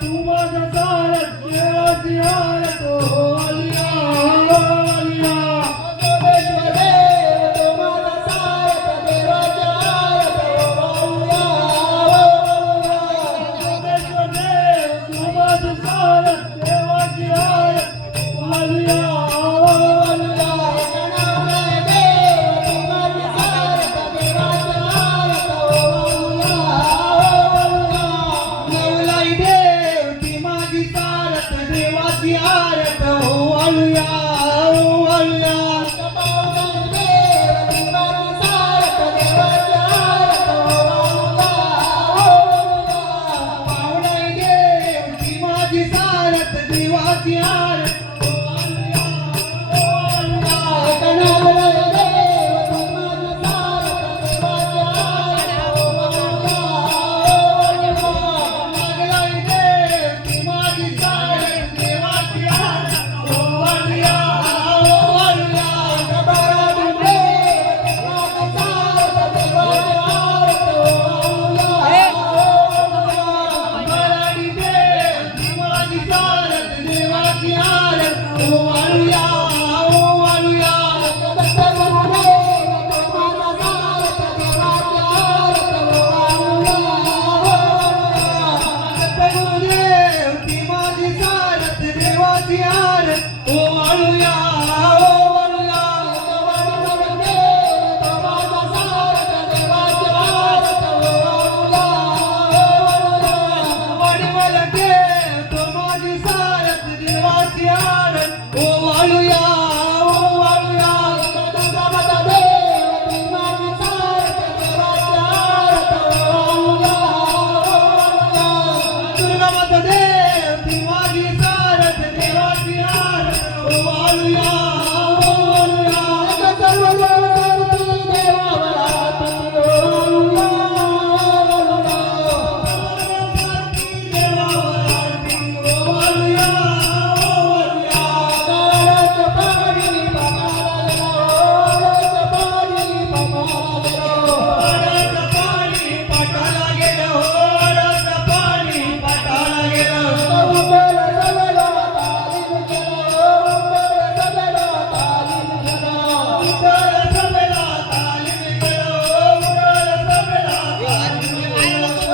તુમા જસારત મેળા જિયારત હો Yeah. for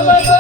Thank you.